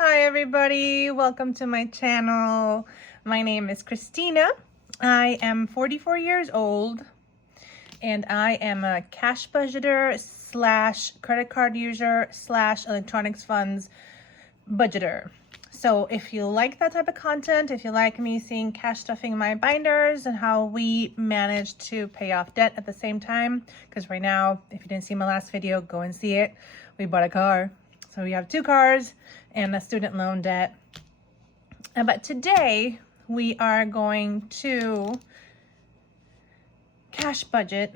Hi everybody, welcome to my channel. My name is Cristina. I am 44 years old and I am a cash budgeter slash credit card user slash electronics funds budgeter. So if you like that type of content, if you like me seeing cash stuffing my binders and how we manage to pay off debt at the same time, because right now, if you didn't see my last video, go and see it. We bought a car. So we have 2 cars and a student loan debt. But today we are going to cash budget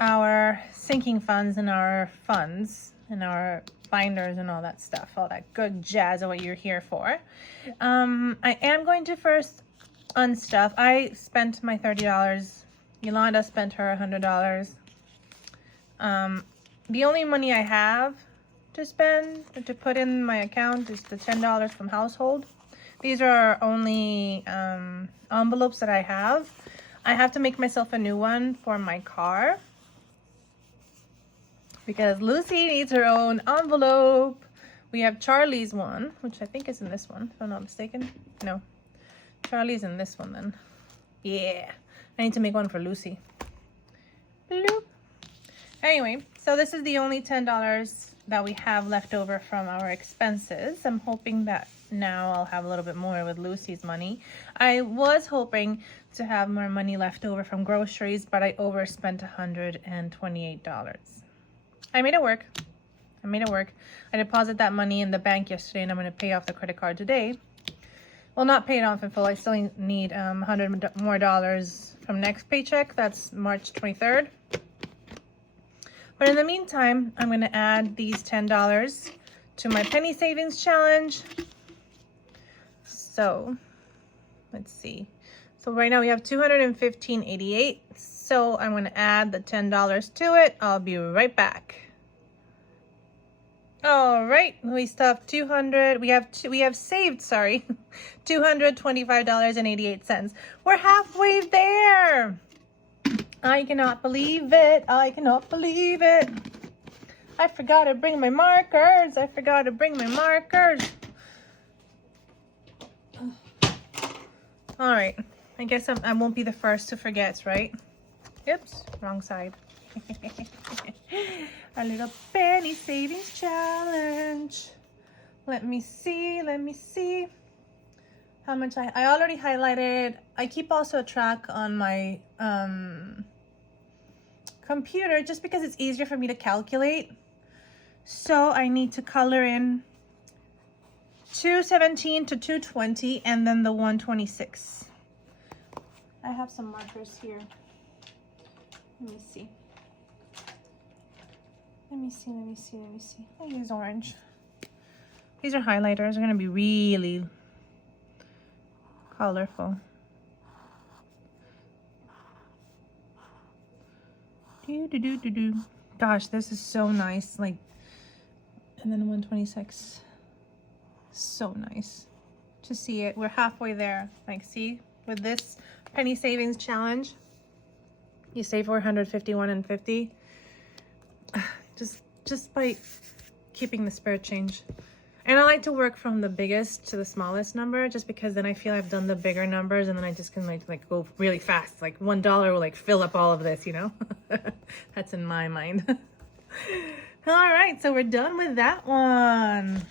our sinking funds and our funds and our binders and all that stuff, all that good jazz of what you're here for. I am going to first unstuff. I spent my $30. Yolanda spent her $100. The only money I have to spend, to put in my account, is the $10 from household. These are only envelopes that I have. I have to make myself a new one for my car because Lucy needs her own envelope. We have Charlie's one, which I think is in this one, if I'm not mistaken. No, Charlie's in this one then. Yeah, I need to make one for Lucy. Bloop. Anyway, so this is the only $10 that we have left over from our expenses. I'm hoping that now I'll have a little bit more with Lucy's money. I was hoping to have more money left over from groceries, but I overspent $128. I made it work. I deposited that money in the bank yesterday and I'm going to pay off the credit card today. Well, not pay it off in full. I still need $100 more from next paycheck. That's March 23rd. But in the meantime, I'm going to add these $10 to my penny savings challenge. So let's see. So right now we have $215.88. So I'm going to add the $10 to it. I'll be right back. All right, we stuffed 200. We have saved, sorry, $225.88. We're halfway there. I cannot believe it. I cannot believe it. I forgot to bring my markers. All right. I guess I won't be the first to forget, right? Oops, wrong side. Our little penny savings challenge. Let me see. How much I already highlighted. I keep also a track on my computer just because it's easier for me to calculate. So I need to color in 217 to 220 and then the 126. I have some markers here. Let me see. I use orange. These are highlighters. They're going to be really colorful. Gosh, this is so nice. Like, and then 126. So nice to see it. We're halfway there. Like, see, with this penny savings challenge, you save $451.50 just by keeping the spare change. And I like to work from the biggest to the smallest number, just because then I feel I've done the bigger numbers and then I just can like go really fast. Like $1 will like fill up all of this, you know? That's in my mind. All right, so we're done with that one.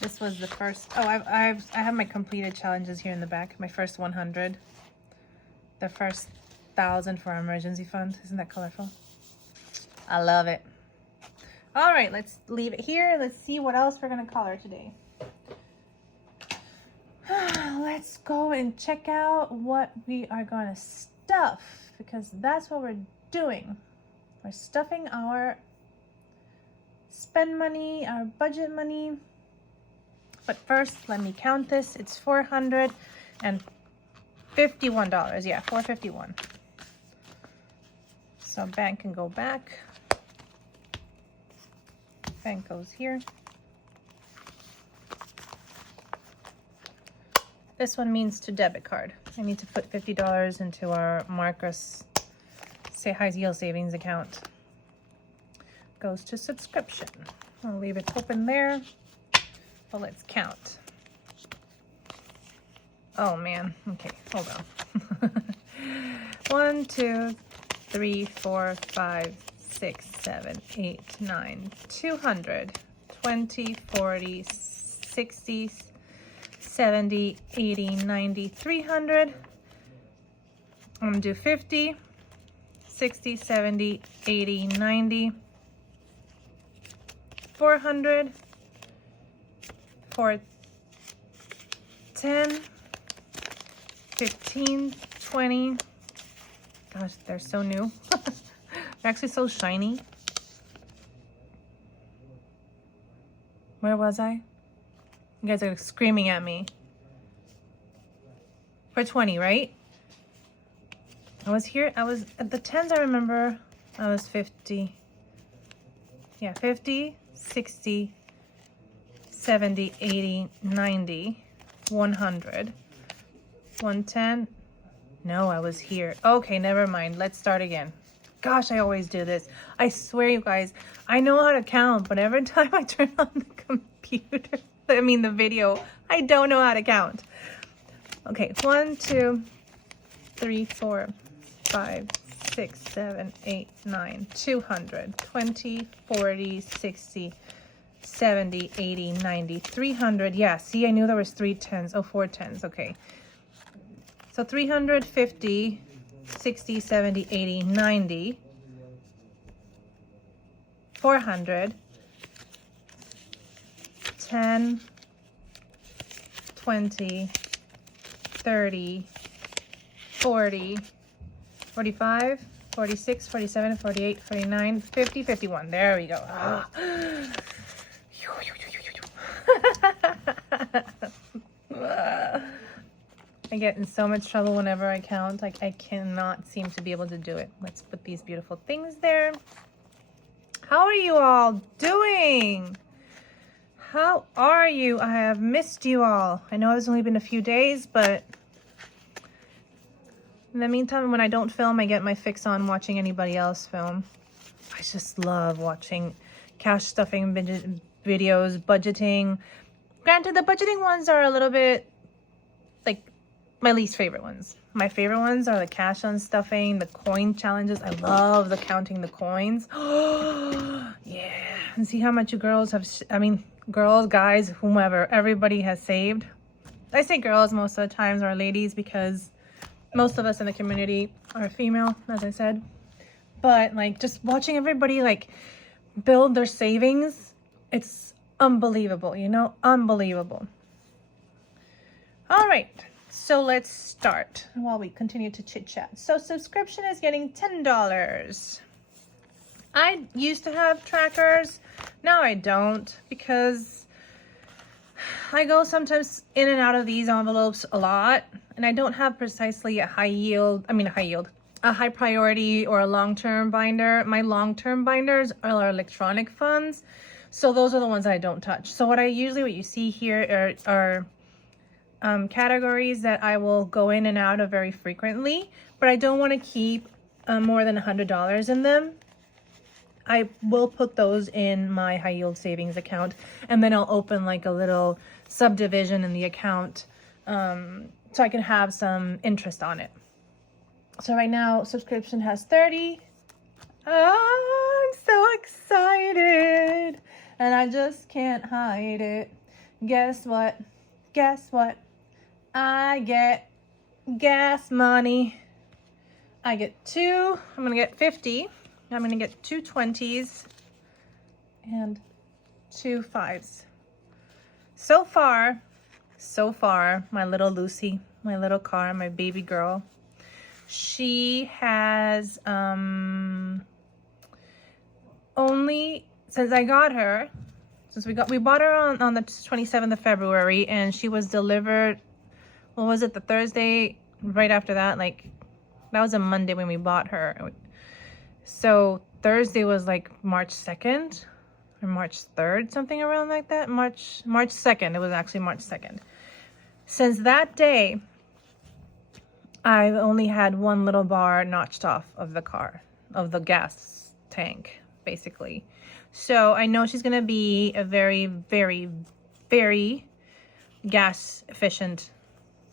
This was the first. Oh, I have my completed challenges here in the back. My first 100. The first 1,000 for our emergency fund. Isn't that colorful? I love it. All right, let's leave it here. Let's see what else we're gonna color today. Let's go and check out what we are gonna stuff, because that's what we're doing. We're stuffing our spend money, our budget money. But first, let me count this. It's $451. Yeah, $451. So bank can go back. Bank goes here. This one means to debit card. I need to put $50 into our Marcus High Yield Savings account. Goes to subscription. I'll leave it open there. Well, let's count. Oh man, okay, hold on. 1, 2, 3, 4, 5, 6, 7, 8, 9, 200, 20, 40, 60, 70, 80, 90, 300. I'm gonna do 50, 60, 70, 80, 90, 400, 410, 15, 20. Gosh, they're so new. They're actually so shiny. Where was I? You guys are screaming at me. For 20, right? I was here. I was at the 10s. I remember I was 50. Yeah, 50, 60, 70, 80, 90, 100, 110. No, I was here. Okay, never mind. Let's start again. Gosh, I always do this. I swear, you guys, I know how to count, but every time I turn on the computer, the video, I don't know how to count. Okay, 1, 2, 3, 4, 5, 6, 7, 8, 9, 200, 20, 40, 60, 70, 80, 90, 300. Yeah, see, I knew there was 3 10s. Oh, 4 10s. Okay. So 350, 60, 70, 80, 90, 400, 10, 20, 30, 40, 45, 46, 47, 48, 49, 50, 51. There we go. Ah. I get in so much trouble whenever I count. Like, I cannot seem to be able to do it. Let's put these beautiful things there. How are you all doing? How are you? I have missed you all. I know it's only been a few days, but in the meantime, when I don't film, I get my fix on watching anybody else film. I just love watching cash stuffing videos, budgeting. Granted, the budgeting ones are a little bit like my least favorite ones. My favorite ones are the cash on stuffing, the coin challenges. I love the counting the coins. Yeah. And see how much you girls have, girls, guys, whomever, everybody has saved. I say girls most of the times, or ladies, because most of us in the community are female, as I said. But like, just watching everybody like build their savings, it's unbelievable, you know, unbelievable. All right, so let's start while we continue to chit chat. So subscription is getting $10. I used to have trackers. Now I don't, because I go sometimes in and out of these envelopes a lot, and I don't have precisely a high priority or a long-term binder. My long-term binders are electronic funds, so those are the ones I don't touch. So what you see here are categories that I will go in and out of very frequently, but I don't want to keep more than $100 in them. I will put those in my high yield savings account, and then I'll open like a little subdivision in the account so I can have some interest on it. So right now subscription has 30. Oh, I'm so excited and I just can't hide it. Guess what? Guess what? I get gas money. I get I'm gonna get 50. I'm gonna get 2 20s and 2 5s. So far, my little Lucy, my little car, my baby girl, she has only, since I got her, we bought her on the 27th of February, and she was delivered, what was it, the Thursday right after that? Like, that was a Monday when we bought her. So Thursday was like March 2nd or March 3rd, something around like that. March 2nd. It was actually March 2nd. Since that day, I've only had one little bar notched off of the car, of the gas tank, basically. So I know she's going to be a very, very, very gas efficient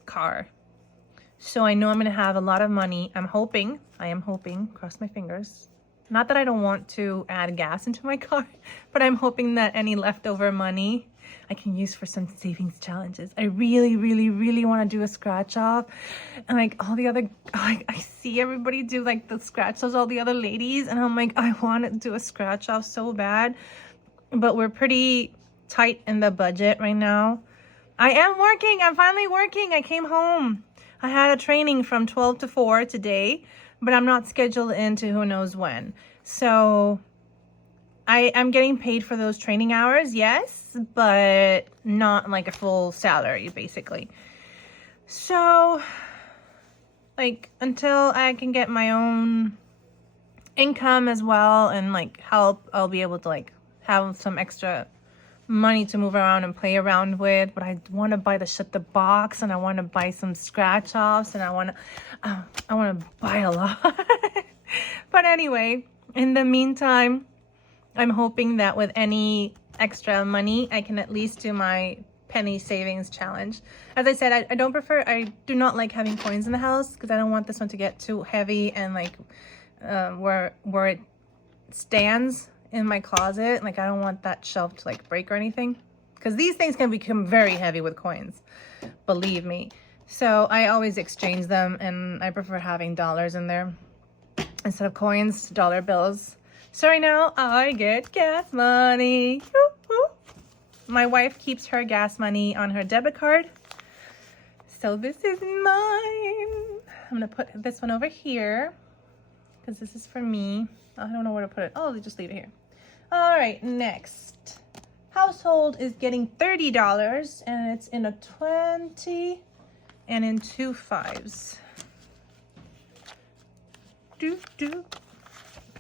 car. So I know I'm going to have a lot of money. I am hoping, cross my fingers. Not that I don't want to add gas into my car, but I'm hoping that any leftover money I can use for some savings challenges. I really, really, really want to do a scratch off. And like all the other, like I see everybody do like the scratch offs, all the other ladies. And I'm like, I want to do a scratch off so bad. But we're pretty tight in the budget right now. I am working. I'm finally working. I came home. I had a training from 12 to 4 today, but I'm not scheduled into who knows when. So I am getting paid for those training hours, yes, but not like a full salary, basically. So, like, until I can get my own income as well and, like, help, I'll be able to, like, have some extra money to move around and play around with. But I want to buy the Shut the Box, and I want to buy some scratch offs, and I want to buy a lot. But anyway, in the meantime, I'm hoping that with any extra money, I can at least do my penny savings challenge. As I said, I do not like having coins in the house because I don't want this one to get too heavy and like where it stands in my closet. Like I don't want that shelf to like break or anything because these things can become very heavy with coins, believe me. So I always exchange them, and I prefer having dollars in there instead of coins, dollar bills. So right now I get gas money. Woo-hoo. My wife keeps her gas money on her debit card. So this is mine. I'm gonna put this one over here because this is for me. I don't know where to put it. Oh, just leave it here. All right, next. Household is getting $30, and it's in a 20 and in 2 5s.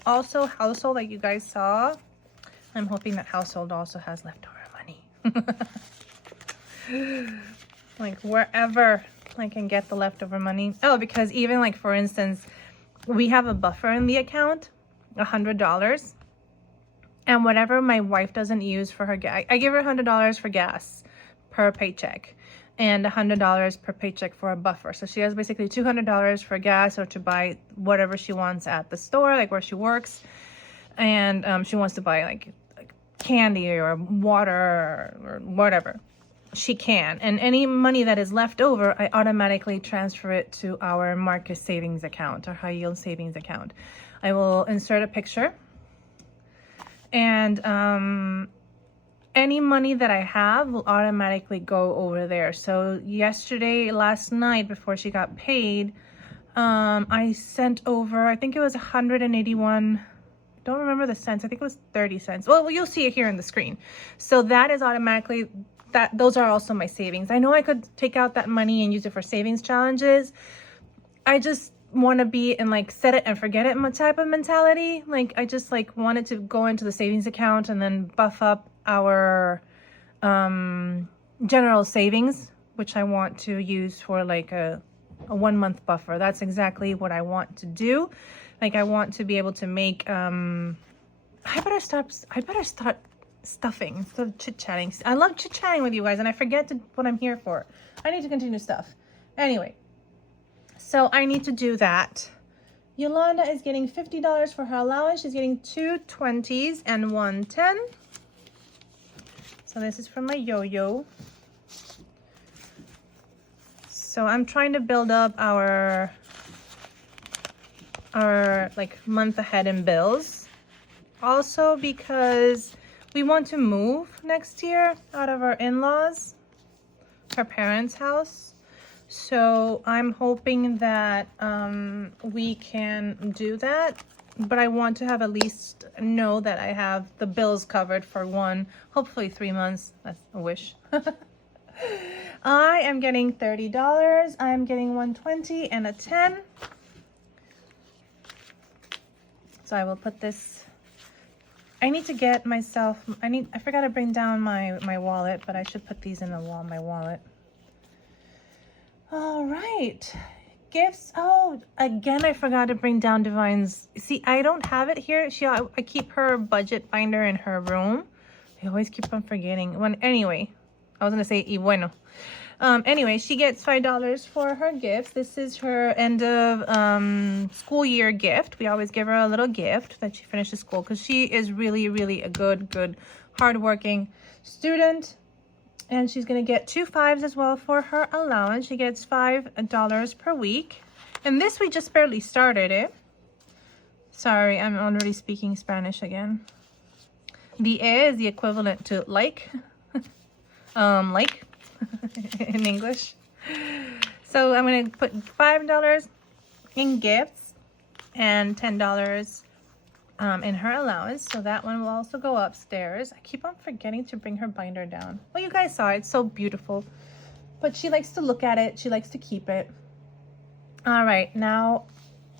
Also, household, like you guys saw, I'm hoping that household also has leftover money. Like wherever I can get the leftover money. Oh, because even like, for instance, we have a buffer in the account, $100. And whatever my wife doesn't use for her gas, I give her $100 for gas per paycheck and $100 per paycheck for a buffer. So she has basically $200 for gas or to buy whatever she wants at the store, like where she works. And she wants to buy like candy or water or whatever. She can. And any money that is left over, I automatically transfer it to our Marcus savings account, our high yield savings account. I will insert a picture. And any money that I have will automatically go over there. So last night before she got paid, I sent over, I think it was 181, don't remember the cents. I think it was 30 cents. Well, you'll see it here on the screen. So that is automatically, those are also my savings. I know I could take out that money and use it for savings challenges. I just want to be in like set it and forget it type of mentality. Like I just like wanted to go into the savings account and then buff up our general savings, which I want to use for like a 1 month buffer. That's exactly what I want to do. Like I want to be able to make I better start stuffing instead of chit-chatting. I love chit-chatting with you guys and I forget what I'm here for. I need to continue stuff. Anyway, so I need to do that. Yolanda is getting $50 for her allowance. She's getting 2 20s and 1 10. So this is from my yo-yo. So I'm trying to build up our like month ahead in bills. Also because we want to move next year out of our in-laws, her parents' house. So I'm hoping that we can do that, but I want to have at least know that I have the bills covered for hopefully 3 months. That's a wish. I am getting $30. I am getting 120 and a 10. So I will put this. I need to get myself. I forgot to bring down my wallet, but I should put these in my wallet. All right, gifts. Oh, again, I forgot to bring down Divine's. See, I don't have it here. I keep her budget binder in her room. I always keep on forgetting. Anyway, I was gonna say y bueno. Anyway, she gets $5 for her gifts. This is her end of school year gift. We always give her a little gift that she finishes school because she is really, really a good, hardworking student. And she's gonna get 2 5s as well for her allowance. She gets $5 per week. And this we just barely started it. Sorry, I'm already speaking Spanish again. The is the equivalent to like. Like in English. So I'm going to put $5 in gifts and $10 in her allowance. So that one will also go upstairs. I keep on forgetting to bring her binder down. Well, you guys saw it. It's so beautiful. But she likes to look at it. She likes to keep it. All right. Now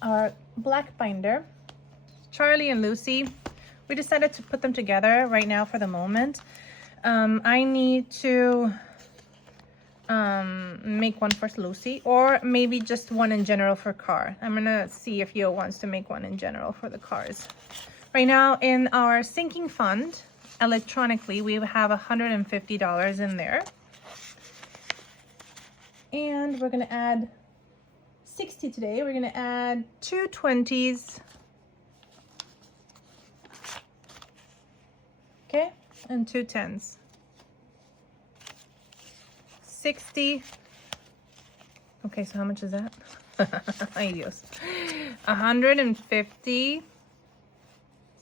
our black binder. Charlie and Lucy. We decided to put them together right now for the moment. I need to make one for Lucy, or maybe just one in general for car. I'm gonna see if Yo wants to make one in general for the cars. Right now in our sinking fund, electronically, we have $150 in there. And we're gonna add 60 today. We're gonna add 2 20s. Okay, and 2 10s. 60. Okay, so how much is that? Ay Dios. 150.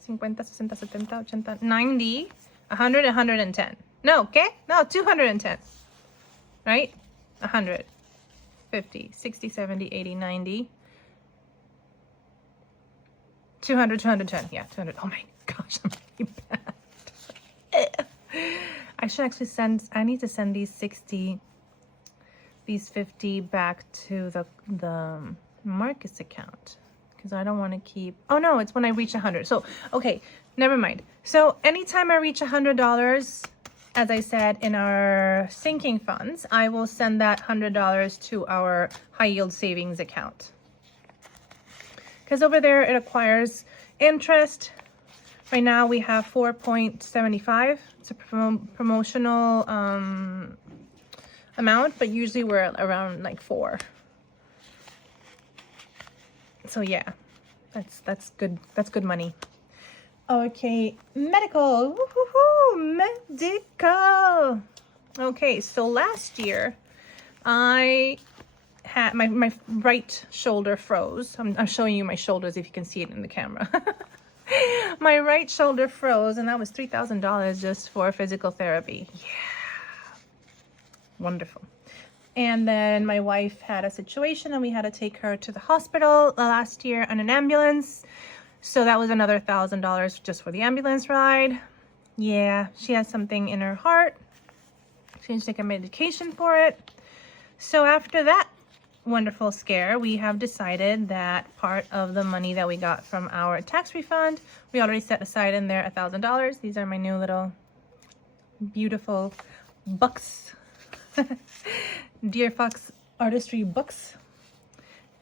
50, 60, 70, 80, 90. 100, 110. No, okay? No, 210. Right? 100. 50, 60, 70, 80, 90. 200, 210. Yeah, 200. Oh my gosh, I'm really bad. I should actually I need to send these 60, these 50 back to the Marcus account because I don't want to keep, oh no, it's when I reach 100. So, okay, never mind. So anytime I reach $100, as I said, in our sinking funds, I will send that $100 to our high yield savings account. Because over there, it acquires interest. Right now we have 4.75. It's a promotional amount, but usually we're around like 4. So yeah, that's good. That's good money. Okay, medical. Woohoo, medical. Okay, so last year I had my right shoulder froze. I'm showing you my shoulders if you can see it in the camera. My right shoulder froze, and that was $3,000 just for physical therapy. Yeah, wonderful. And then my wife had a situation, and we had to take her to the hospital last year on an ambulance. So that was another $1,000 just for the ambulance ride. Yeah, she has something in her heart. She needs to take a medication for it. So after that wonderful scare, we have decided that part of the money that we got from our tax refund, we already set aside in there $1,000. These are my new little beautiful books. Dear Fox Artistry books.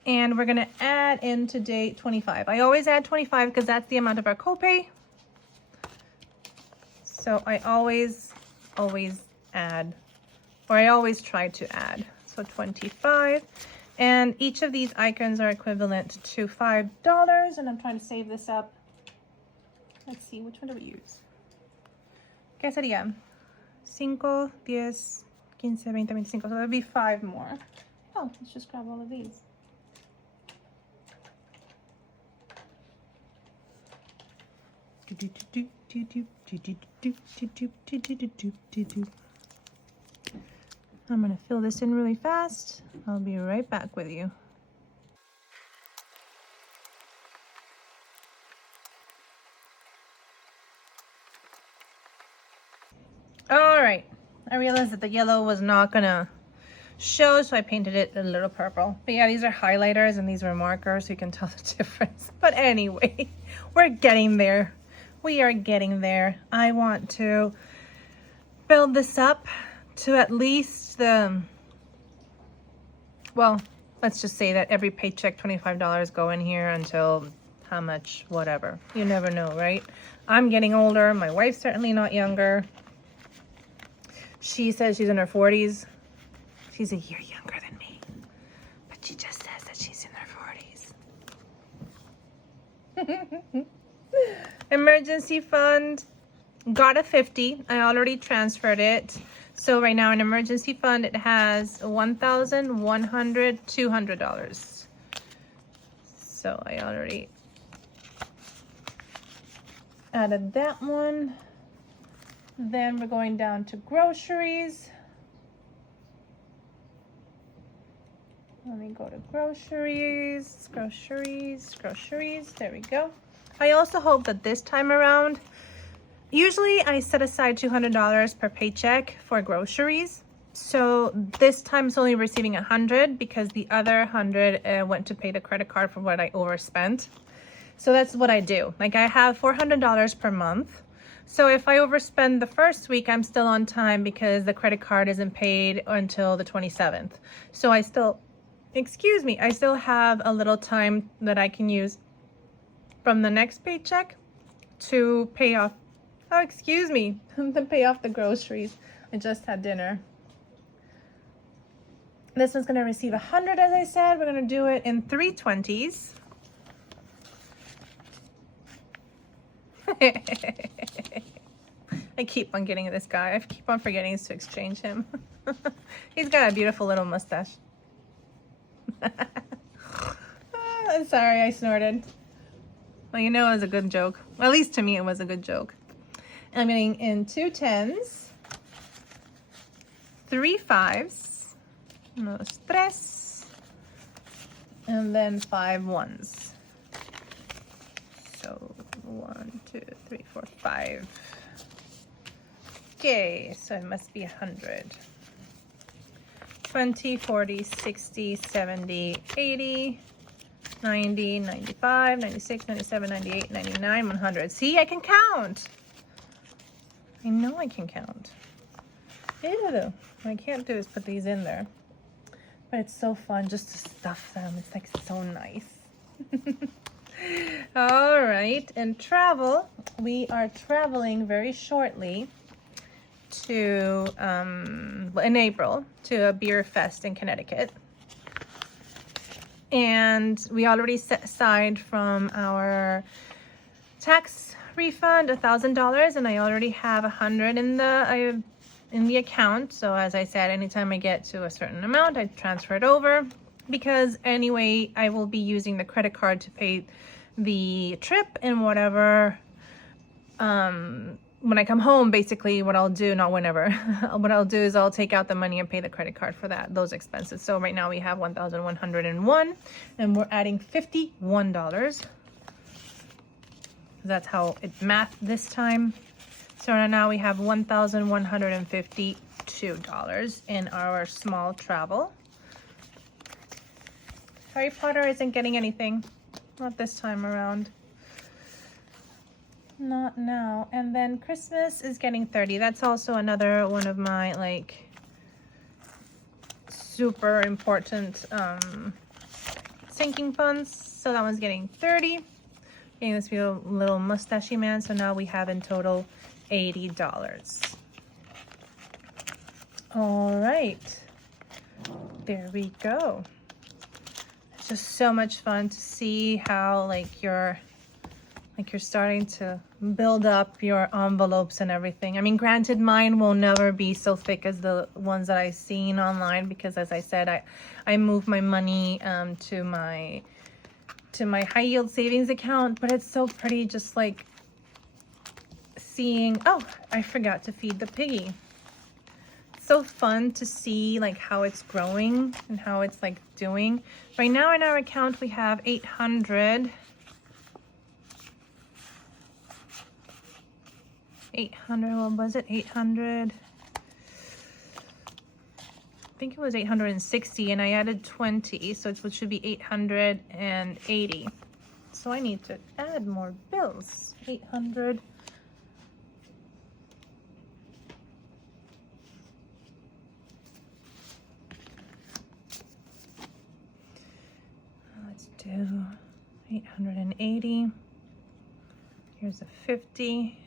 And we're gonna add in today 25. I always add 25 because that's the amount of our copay. So I always add, or I always try to add. So 25. And each of these icons are equivalent to $5. And I'm trying to save this up. Let's see, which one do we use? ¿Qué sería? 5, 10, 15, 20, 25. So that would be 5 more. Oh, let's just grab all of these. I'm gonna fill this in really fast. I'll be right back with you. All right, I realized that the yellow was not gonna show, so I painted it a little purple. But yeah, these are highlighters and these were markers, so you can tell the difference. But anyway, we're getting there. We are getting there. I want to build this up to at least the, well, let's just say that every paycheck $25 go in here until how much, whatever. You never know, right? I'm getting older. My wife's certainly not younger. She says she's in her 40s. She's a year younger than me, but she just says that she's in her 40s. Emergency fund, got a 50. I already transferred it. So right now in emergency fund, it has $200. So I already added that one. Then we're going down to groceries. Let me go to groceries. There we go. I also hope that this time around, usually I set aside $200 per paycheck for groceries. So this time it's only receiving 100 because the other 100 went to pay the credit card for what I overspent. So that's what I do. Like I have $400 per month. So if I overspend the first week, I'm still on time because the credit card isn't paid until the 27th. So I still, I still have a little time that I can use from the next paycheck to pay off, to pay off the groceries. I just had dinner. This one's gonna receive 100, as I said. We're gonna do it in 320s. I keep on getting this guy. I keep on forgetting to exchange him. He's got a beautiful little mustache. I'm sorry, I snorted. Well, you know it was a good joke. Well, at least to me it was a good joke. I'm getting in 2 10s, 3 5s, unos tres, and then 5 1s. So 1, 2, 3, 4, 5. Okay, so it must be 100. 20, 40, 60, 70, 80, 90, 95, 96, 97, 98, 99, 100. See, I can count. I know I can count. Ew. What I can't do is put these in there. But it's so fun just to stuff them. It's like so nice. All right, and travel. We are traveling very shortly to, in April, to a beer fest in Connecticut. And we already set aside from our tax refund $1,000, and I already have 100 in the account. So as I said, anytime I get to a certain amount, I transfer it over, because anyway, I will be using the credit card to pay the trip and whatever. When I come home, basically what I'll do, not whenever, what I'll do is I'll take out the money and pay the credit card for those expenses. So right now we have 1,101 and we're adding $51. That's how it math this time. So now we have $1,152 in our small travel. Harry Potter isn't getting anything. Not this time around. Not now. And then Christmas is getting 30. That's also another one of my like super important sinking funds. So that one's getting 30. Getting this little mustachy man. So now we have in total $80. All right. There we go. It's just so much fun to see how you're starting to build up your envelopes and everything. I mean, granted, mine will never be so thick as the ones that I've seen online, because as I said, I move my money to my high yield savings account. But it's so pretty, just like seeing, oh, I forgot to feed the piggy. It's so fun to see like how it's growing and how it's like doing. Right now in our account we have 800. 800, what was it? 800. I think it was 860, and I added 20, so it should be 880. So I need to add more bills. 800. Let's do 880. Here's a 50.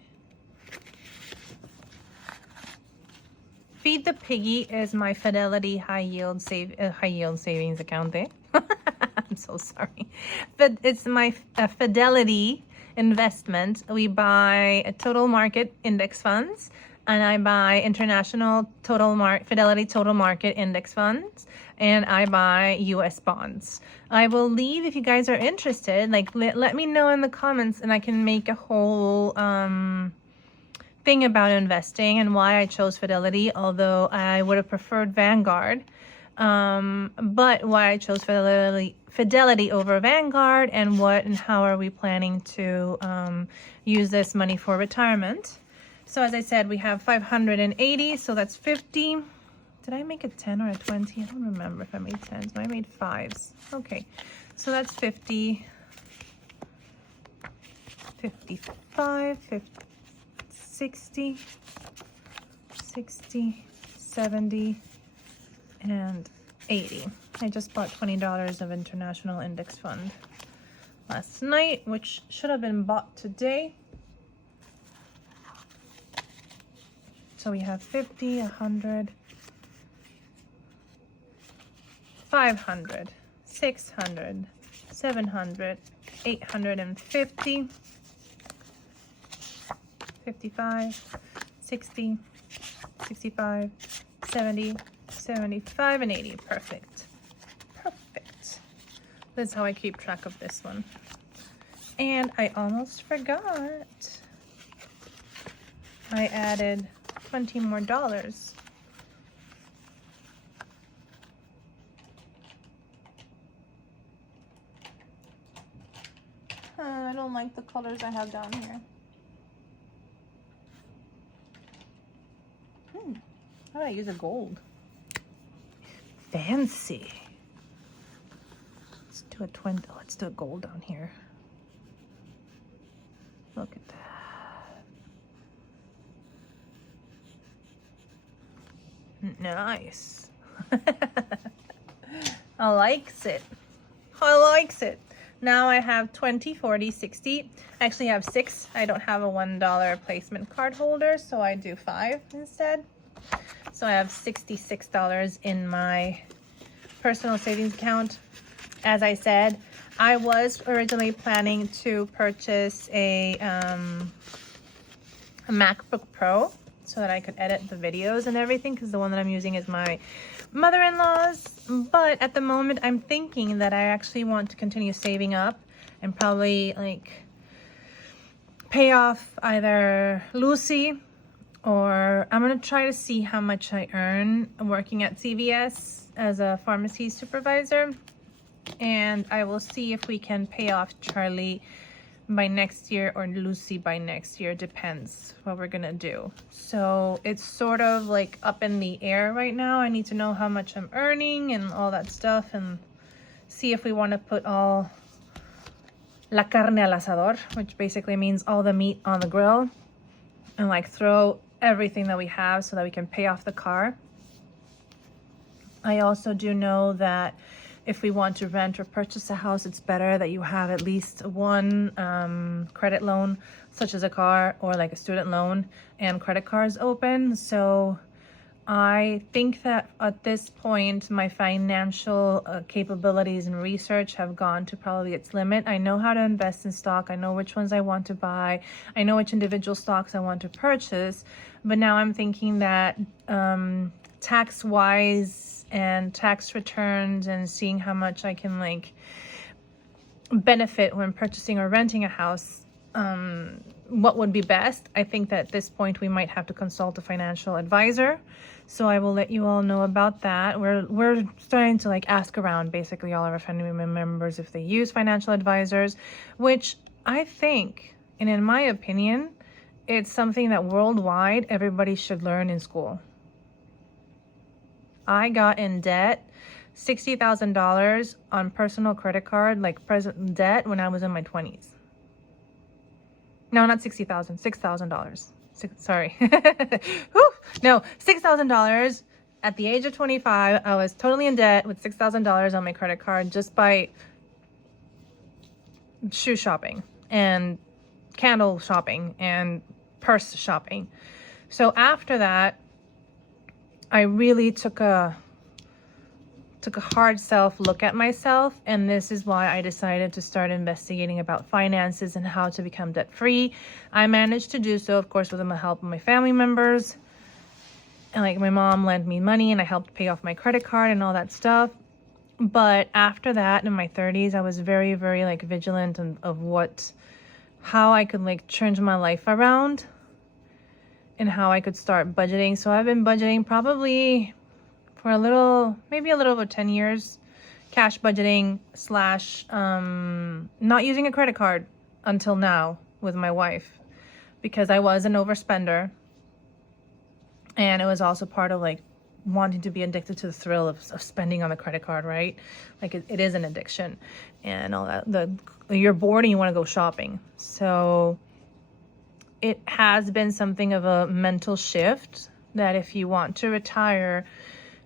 Feed the Piggy is my Fidelity high yield savings account. I'm so sorry, but it's my Fidelity investment. We buy total market index funds, and I buy international Fidelity total market index funds, and I buy US bonds. I will leave, if you guys are interested, like let me know in the comments, and I can make a whole thing about investing and why I chose Fidelity, although I would have preferred Vanguard. But why I chose Fidelity over Vanguard, and what and how are we planning to use this money for retirement. So as I said, we have 580, so that's 50. Did I make a 10 or a 20? I don't remember if I made 10s, but I made 5s. Okay, so that's 50, 55, 50, 60, 60, 70, and 80. I just bought $20 of international index fund last night, which should have been bought today. So we have 50, 100, 500, 600, 700, 850, 55, 60, 65, 70, 75, and 80. Perfect. Perfect. That's how I keep track of this one. And I almost forgot. I added $20 more. I don't like the colors I have down here. How do I use a gold? Fancy. Let's do a twin. Oh, let's do a gold down here. Look at that. Nice. I likes it. I likes it. Now I have 20, 40, 60. I actually have 6. I don't have a $1 placement card holder, so I do 5 instead. So I have $66 in my personal savings account. As I said, I was originally planning to purchase a MacBook Pro so that I could edit the videos and everything, because the one that I'm using is my mother-in-law's. But at the moment, I'm thinking that I actually want to continue saving up and probably like pay off either Lucy, or I'm going to try to see how much I earn working at CVS as a pharmacy supervisor. And I will see if we can pay off Charlie by next year or Lucy by next year. Depends what we're going to do. So it's sort of like up in the air right now. I need to know how much I'm earning and all that stuff, and see if we want to put all la carne al asador, which basically means all the meat on the grill, and like throw everything that we have so that we can pay off the car. I also do know that if we want to rent or purchase a house, it's better that you have at least one credit loan, such as a car or like a student loan, and credit cards open. So I think that at this point, my financial capabilities and research have gone to probably its limit. I know how to invest in stock. I know which ones I want to buy. I know which individual stocks I want to purchase. But now I'm thinking that tax-wise and tax returns and seeing how much I can like benefit when purchasing or renting a house, what would be best. I think that at this point we might have to consult a financial advisor. So I will let you all know about that. We're starting to like ask around basically all of our family members if they use financial advisors, which I think, and in my opinion, it's something that worldwide everybody should learn in school. I got in debt, $60,000 on personal credit card, like present debt, when I was in my 20s. No, not $60,000, $6,000. Sorry. No, $6,000 at the age of 25. I was totally in debt with $6,000 on my credit card just by shoe shopping and candle shopping and purse shopping. So after that, I really took a hard self look at myself, and this is why I decided to start investigating about finances and how to become debt free. I managed to do so, of course, with the help of my family members. And like my mom lent me money and I helped pay off my credit card and all that stuff. But after that, in my 30s, I was very, very like vigilant of how I could like change my life around and how I could start budgeting. So I've been budgeting probably for maybe a little over 10 years, cash budgeting / not using a credit card until now with my wife, because I was an overspender. And it was also part of like wanting to be addicted to the thrill of spending on the credit card, right? Like it is an addiction and all that. You're bored and you want to go shopping. So it has been something of a mental shift that if you want to retire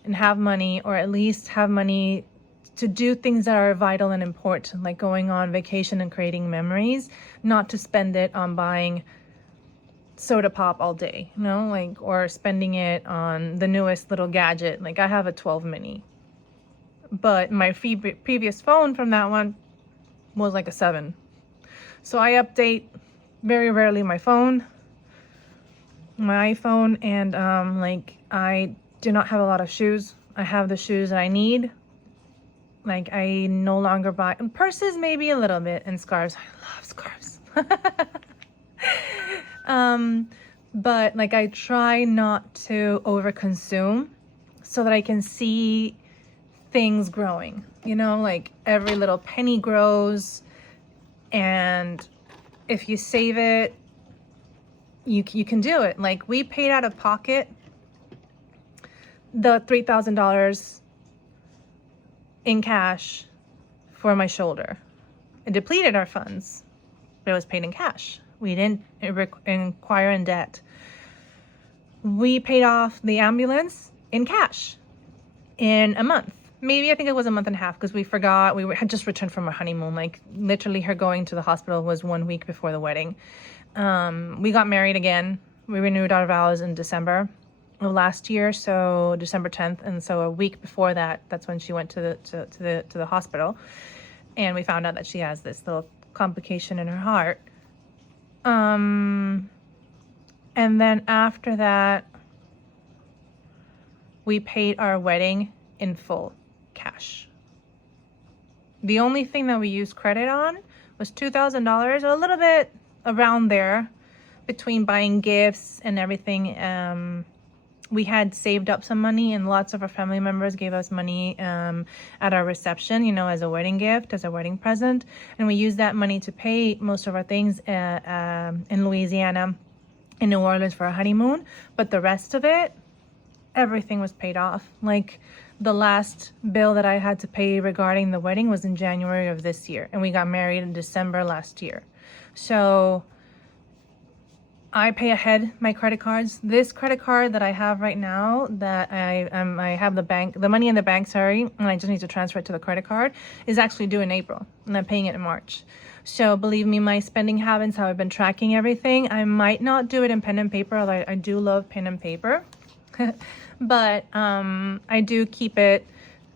and have money, or at least have money to do things that are vital and important, like going on vacation and creating memories, not to spend it on buying soda pop all day, or spending it on the newest little gadget. Like I have a 12 mini, but my previous phone from that one was like a 7. So I update very rarely my iPhone, and I do not have a lot of shoes. I have the shoes that I need. Like I no longer buy purses, maybe a little bit, and scarves. I love scarves. But like I try not to overconsume so that I can see things growing, like every little penny grows, and if you save it, you can do it. Like we paid out of pocket the $3,000 in cash for my shoulder. It depleted our funds, but it was paid in cash. We didn't inquire in debt. We paid off the ambulance in cash in a month. Maybe I think it was a month and a half, because we forgot. We had just returned from our honeymoon. Like literally her going to the hospital was 1 week before the wedding. We got married again. We renewed our vows in December of last year, so December 10th. And so a week before that, that's when she went to the hospital. And we found out that she has this little complication in her heart. And then after that, we paid our wedding in full cash. The only thing that we used credit on was $2,000, a little bit around there between buying gifts and everything. We had saved up some money, and lots of our family members gave us money at our reception, as a wedding gift, as a wedding present. And we used that money to pay most of our things in Louisiana, in New Orleans for our honeymoon. But the rest of it, everything was paid off. Like the last bill that I had to pay regarding the wedding was in January of this year, and we got married in December last year. So I pay ahead my credit cards. This credit card that I have right now, that I have the money in the bank, and I just need to transfer it to the credit card, is actually due in April, and I'm paying it in March. So believe me, my spending habits, how I've been tracking everything, I might not do it in pen and paper, although I do love pen and paper. But I do keep it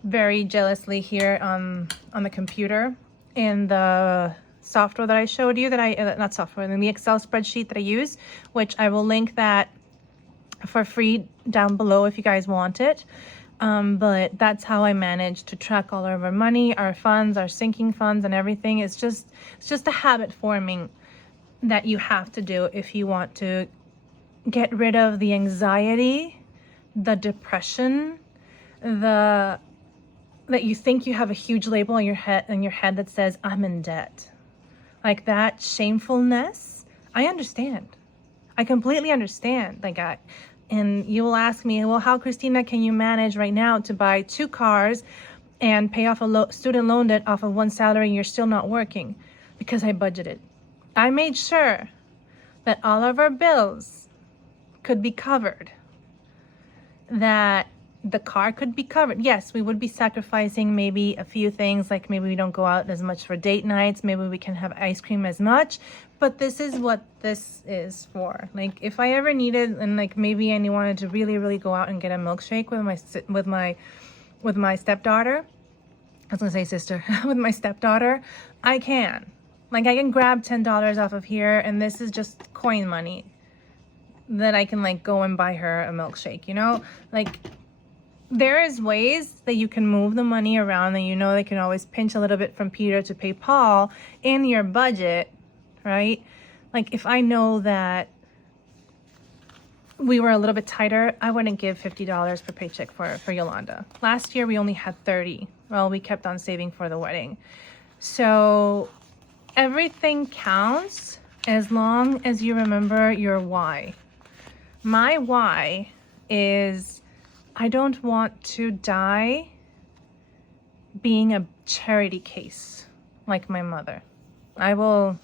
very jealously here on the computer in the software that I showed you, not software, in the Excel spreadsheet that I use, which I will link that for free down below if you guys want it. But that's how I manage to track all of our money, our funds, our sinking funds, and everything. It's just a habit forming that you have to do if you want to get rid of the anxiety, the depression, that you think you have a huge label on your head that says I'm in debt. Like that shamefulness, I understand. I completely understand. And you will ask me, well, how, Cristina, can you manage right now to buy 2 cars and pay off a student loan debt off of one salary and you're still not working? Because I budgeted. I made sure that all of our bills could be covered, that the car could be covered. Yes, we would be sacrificing maybe a few things, like maybe we don't go out as much for date nights, maybe we can have ice cream as much, but this is what this is for. Like if I ever needed, and like maybe I wanted to really go out and get a milkshake with my stepdaughter, I was gonna say sister, with my stepdaughter, I can. Like I can grab $10 off of here, and this is just coin money that I can like go and buy her a milkshake, you know? Like there is ways that you can move the money around, and you know they can always pinch a little bit from Peter to pay Paul in your budget, right? Like if I know that we were a little bit tighter, I wouldn't give $50 per paycheck for Yolanda. Last year we only had 30. Well, we kept on saving for the wedding. So everything counts as long as you remember your why. My why is I don't want to die being a charity case like my mother. I will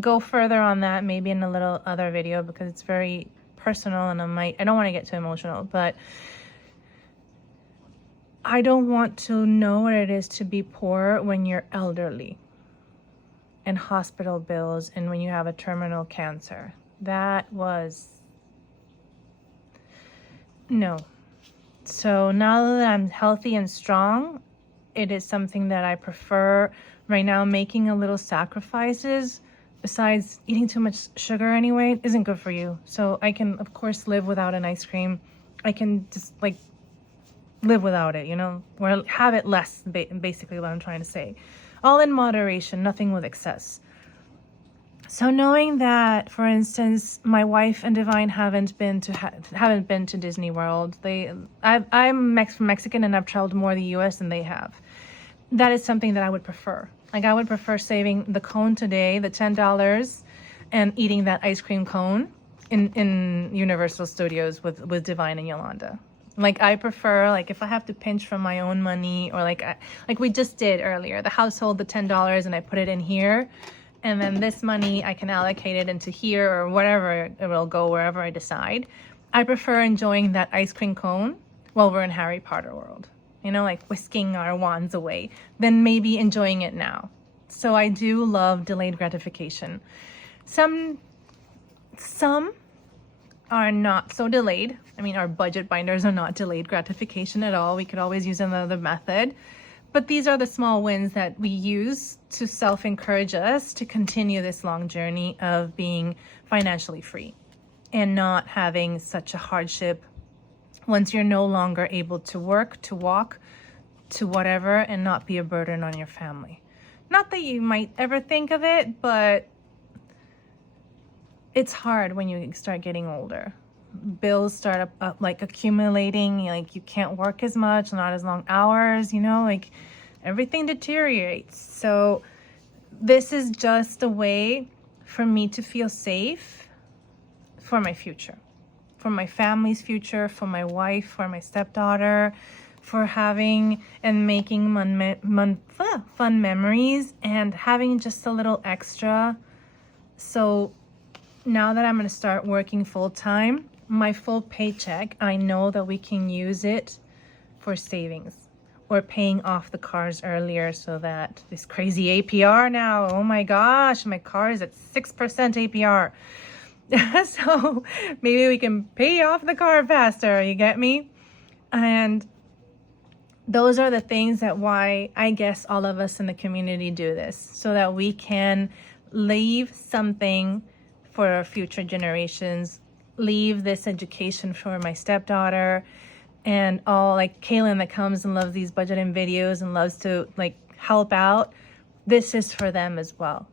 go further on that maybe in a little other video because it's very personal, and I don't want to get too emotional, but I don't want to know what it is to be poor when you're elderly and hospital bills and when you have a terminal cancer. That was no. So now that I'm healthy and strong, it is something that I prefer right now. Making a little sacrifices, besides eating too much sugar anyway, isn't good for you. So I can, of course, live without an ice cream. I can just like live without it, you know, or have it less, basically what I'm trying to say. All in moderation, nothing with excess. So knowing that, for instance, my wife and Divine haven't been to Disney World. I'm Mexican and I've traveled more the U.S. than they have. That is something that I would prefer. Like I would prefer saving the cone today, the $10, and eating that ice cream cone in Universal Studios with Divine and Yolanda. Like I prefer, like if I have to pinch from my own money, or like we just did earlier, the household, the $10, and I put it in here. And then this money, I can allocate it into here or whatever, it will go wherever I decide. I prefer enjoying that ice cream cone while we're in Harry Potter world, you know, like whisking our wands away, than maybe enjoying it now. So I do love delayed gratification. Some are not so delayed. I mean, our budget binders are not delayed gratification at all. We could always use another method. But these are the small wins that we use to self-encourage us to continue this long journey of being financially free and not having such a hardship once you're no longer able to work, to walk, to whatever, and not be a burden on your family. Not that you might ever think of it, but it's hard when you start getting older. Bills start up like accumulating, like you can't work as much, not as long hours, you know, like everything deteriorates. So this is just a way for me to feel safe for my future, for my family's future, for my wife, for my stepdaughter, for having and making fun memories and having just a little extra. So now that I'm going to start working full-time, my full paycheck, I know that we can use it for savings or paying off the cars earlier, so that this crazy APR now, oh my gosh, my car is at 6% APR. So maybe we can pay off the car faster, you get me? And those are the things that why I guess all of us in the community do this, so that we can leave something for our future generations, leave this education for my stepdaughter and all, like Kaylin that comes and loves these budgeting videos and loves to like help out. This is for them as well.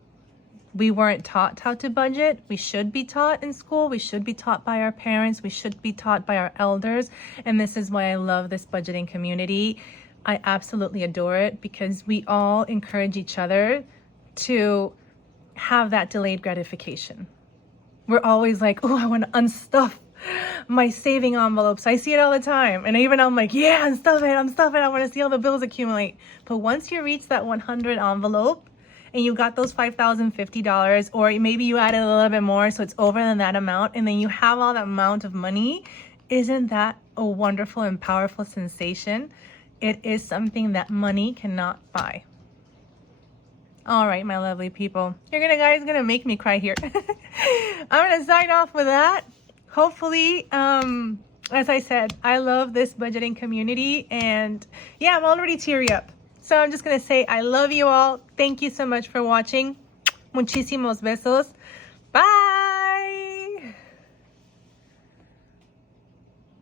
We weren't taught how to budget. We should be taught in school. We should be taught by our parents. We should be taught by our elders. And this is why I love this budgeting community. I absolutely adore it because we all encourage each other to have that delayed gratification. We're always like, oh, I want to unstuff my saving envelopes. I see it all the time. And even I'm like, yeah, unstuff it. I want to see all the bills accumulate. But once you reach that 100 envelope and you got those $5,050, or maybe you added a little bit more, so it's over than that amount, and then you have all that amount of money, isn't that a wonderful and powerful sensation. It is something that money cannot buy. All right, my lovely people. You're guys gonna make me cry here. I'm gonna sign off with that. Hopefully, as I said, I love this budgeting community, and yeah, I'm already teary up. So I'm just gonna say I love you all. Thank you so much for watching. Muchísimos besos. Bye.